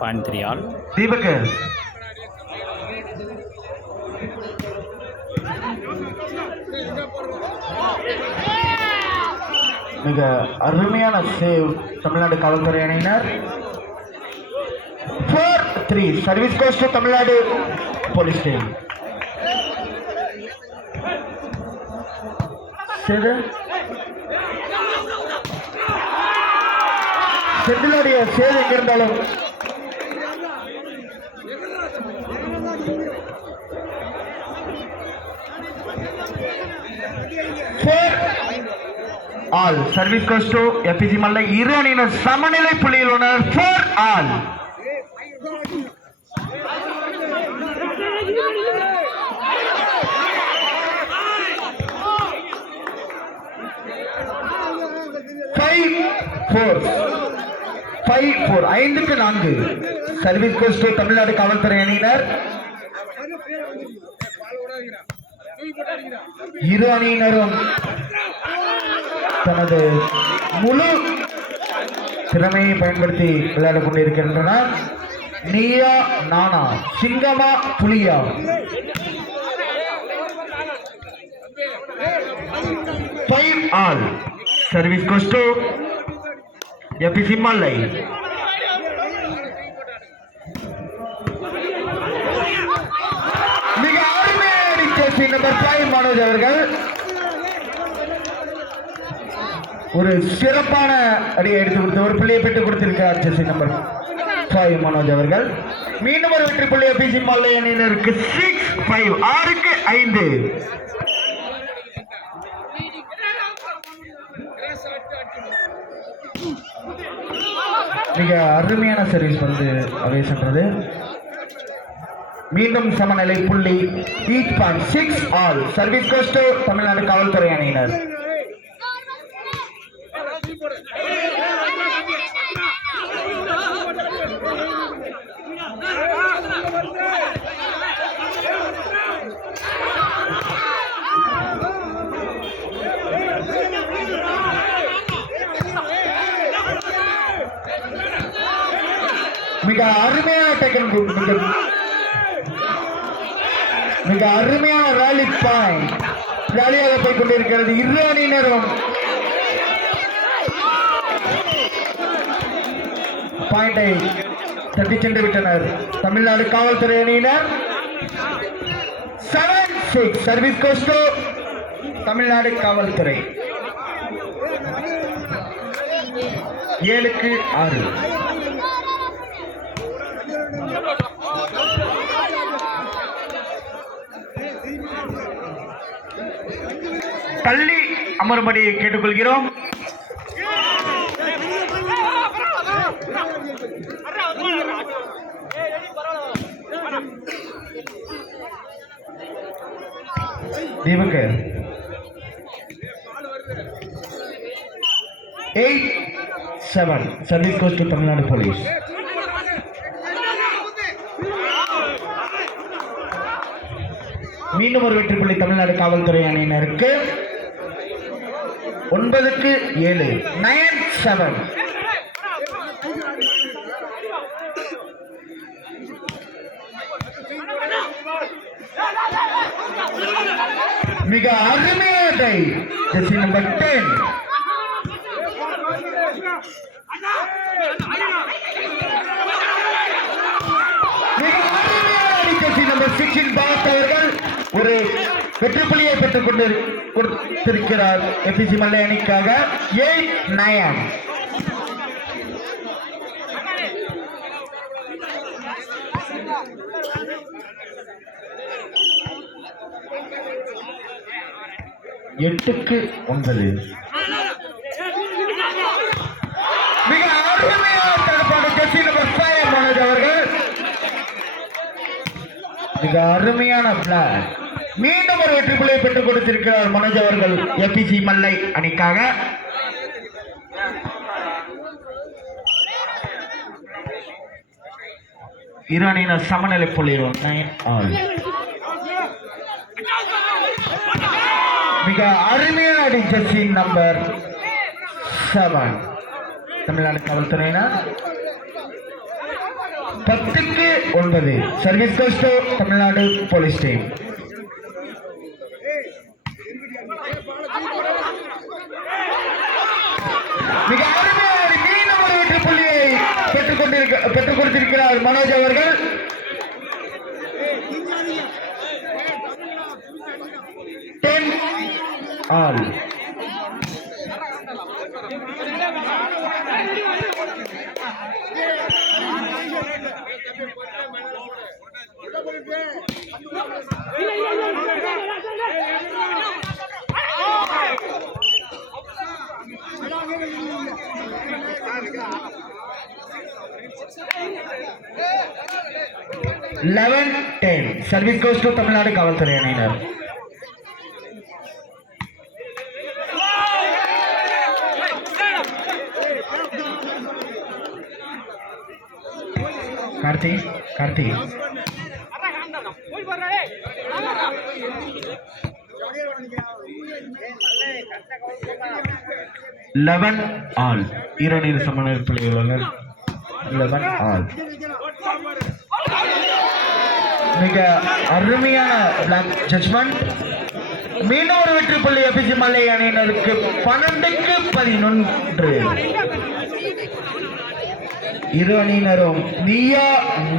0.3 all. Deepak மிக அருமையான save Tamil Nadu காவல்துறை அணியினர். 4-3 service cost Tamil Nadu police team. செந்திலுடைய சேவை எங்கிருந்தாலும் ஆல் சர்வீஸ் கோஸ்ட் எபிசி மல்லை. இரு அணியினர் சமநிலை புள்ளியில் உள்ளனர். 4 ஆல். ஐந்துக்கு 4 சர்வீஸ் கோஸ்ட் தமிழ்நாடு காவல்துறை அணியினர். இரு அணியினரும் தனது முழு திறமையை பயன்படுத்தி விளையாடிக் கொண்டிருக்கின்றனர். நீயா நானா, சிங்கமா புலியா? ஆல் சர்வீஸ் கோஸ்ட் எபிசி மல்லை. மிக அருமையான ஜெர்சி நம்பர் 5 மனோஜ் அவர்கள் ஒரு சிறப்பான அடியை எடுத்து கொடுத்து ஒரு புள்ளியை பெற்றுக் கொடுத்திருக்கிறார். ஜெர்சி நம்பர் 5 மனோஜ் அவர்கள். மீண்டும் ஒரு வெற்றி புள்ளி எபிசி மல்லை அணியினருக்கு. 6-5 6க்கு 5. மிக அருமையான சர்வீஸ் வந்து அவை சென்றது. மீண்டும் சமநிலை புள்ளி. 6 ஆல் சர்வீஸ் கோஸ்ட் தமிழ்நாடு காவல்துறை அணியினர். மிக அருமையான டேக்கன், மிக அருமையான ராலி பாயிண்ட் ராலியாக போய் கொண்டிருக்கிறது. இரு அணியினரும் பாயிண்டை தட்டி சென்று விட்டனர். தமிழ்நாடு காவல்துறை அணியினர். 7-6 சர்வீஸ் கோஸ்ட் தமிழ்நாடு காவல்துறை. 7க்கு 6. தள்ளி அமரும்படி கேட்டுக்கொள்கிறோம். Deepak 8-7 service cost Tamil Nadu police. மீண்டும் ஒரு வெற்றி புள்ளி தமிழ்நாடு காவல்துறை அணியினருக்கு. 9க்கு 7 9-7. மிக அருமையான ஜெர்சி நம்பர் 10 நம்பர் 16 பாத் அவர்கள் ஒரு வெற்றி புள்ளியை பெற்றுக் கொடுத்திருக்கிறார் எபிசி மல்லை அணிக்காக. 8-9. எட்டுக்கு 9. மிக அருமையான தடுப்பான ஜெர்சி நம்பர் 5 மனோஜ் அவர்கள். மிக அருமையான பிளாக். மீண்டும் ஒரு வெற்றி புள்ளியை பெற்றுக் கொடுத்திருக்கிறார் மனோஜ் அவர்கள் எபிசி மல்லை அணிக்காக. இரு அணியினர் சமநிலை புள்ளி 9 ஆல். மிக அருமையான ஜெர்சி நம்பர் 7 தமிழ்நாடு காவல்துறையினர். 10க்கு 9. Service goes to Tamil Nadu police team. மிக அருமையாக மீண்டும் ஒரு வெற்றி புள்ளியை பெற்றுக் கொடுத்திருக்கிறார் மனோஜ் அவர்கள். All service goes to Tamil Nadu காவல்துறை அணியினர். கார்த்தி 11 ஆல். ஈரோடு சமநிலை புள்ளிகள் 11 ஆல். மிக அருமையான பிளாக் ஜட்ஜ்மெண்ட். மீண்டும் ஒரு வெற்றி புள்ளி எபிசி மல்லை அணியினருக்கு 12க்கு 11. இரு அணியினரும் நீயா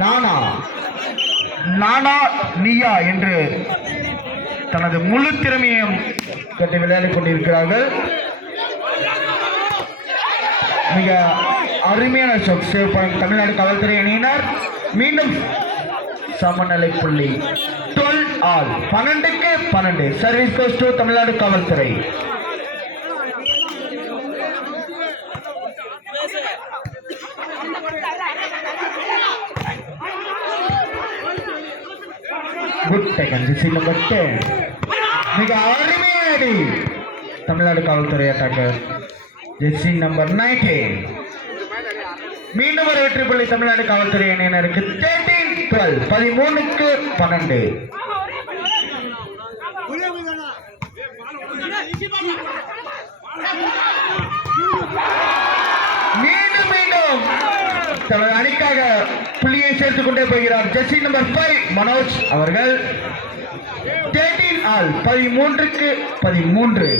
நானா நீயா என்று தனது முழு திறமையும் கட்டி விளையாடிக் கொண்டிருக்கிறார்கள். மிக அருமையான சேவ் பாயிண்ட் தமிழ்நாடு காவல்துறை அணியினர். மீண்டும் சமநிலை புள்ளி 12 ஆல். 12க்கு 12. சர்வீஸ் கோஸ் டு தமிழ்நாடு காவல்துறை. Good taken jersey number 10. மிக அருமையான தமிழ்நாடு காவல்துறை அட்டாக்கர் ஜெர்சி நம்பர் 19. மீண்டும் ஒரு வெற்றி புள்ளி தமிழ்நாடு காவல்துறை அணியினருக்கு 13-12. 13க்கு 12. மீண்டும் தனது அணிக்காக புள்ளியை சேர்த்துக் கொண்டே போகிறார் ஜெர்சி நம்பர் 5 மனோஜ் அவர்கள். 13 ஆல். 13க்கு 13.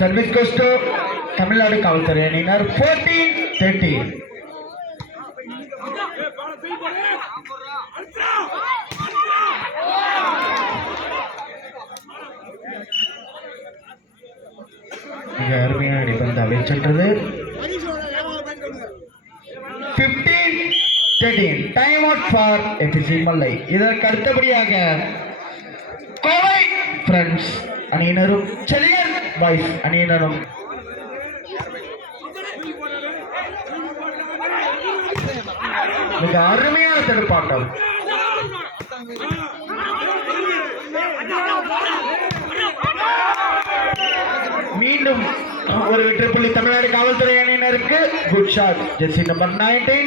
சர்வீஸ் கோஸ் டு தமிழ்நாடு காவல்துறை அணியினர். 14-13. மிக அருமையான நிபந்தனை சென்றது. 15-13. டைம் அவுட் ஃபார் எபிசி மல்லை. இதற்கு அடுத்தபடியாக கோவை ஃப்ரெண்ட்ஸ் அணியினரும் செலியன் பாய்ஸ் அணியினரும் மிக அருமையான தடுப்பாட்டம். மீண்டும் ஒரு வெற்றி புள்ளி தமிழ்நாடு காவல்துறை அணியினருக்கு. Good shot jersey number 19.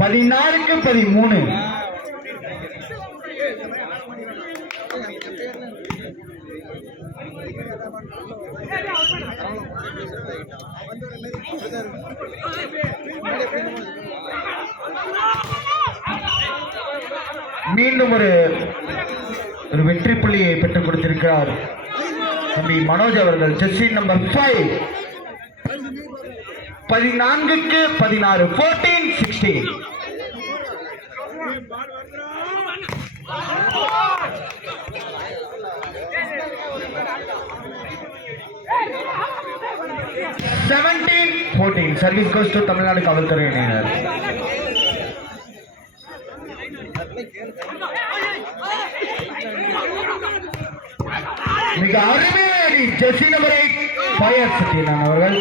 16க்கு 13. மீண்டும் ஒரு வெற்றி புள்ளியை பெற்றுக் கொடுத்திருக்கிறார் தம்பி மனோஜ் அவர்கள். Jersey number 5. 14க்கு 16. 14-16. Service goes to Tamil Nadu காவல்துறை அணியினர். மிக அருமையான ஜெர்சி நம்பர் 8 ஃபயர் சத்யநாராயணன் அவர்கள்.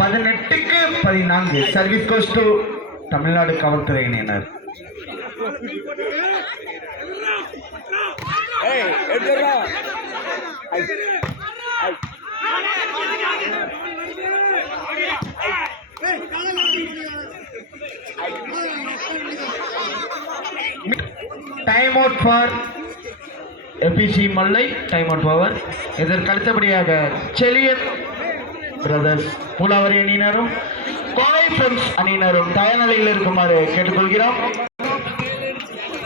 பதினெட்டுக்கு 14. சர்வீஸ் கோஸ் டு தமிழ்நாடு காவல்துறையினர். Time out for EPC Mallai. Time out power. இதற்கு அடுத்தபடியாக செலியன் பிரதர்ஸ் பூலாவரி அணியினரும் கோவை ஃப்ரெண்ட்ஸ் அணியினரும் தயார் நிலையில் இருக்குமாறு கேட்டுக்கொள்கிறோம்.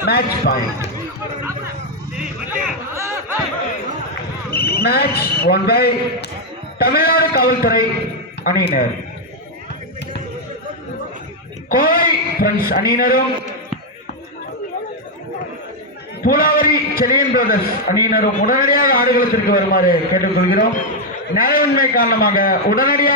Match point. Match one by Tamil Nadu காவல்துறை அணியினர். கோவை ஃப்ரெண்ட்ஸ் அணியினரும் பூலாவரி செலியன் பிரதர்ஸ் அணியினரும் உடனடியாக ஆடுகளத்திற்கு வருமாறு கேட்டுக்கொள்கிறோம். நேரமின்மை காரணமாக உடனடியாக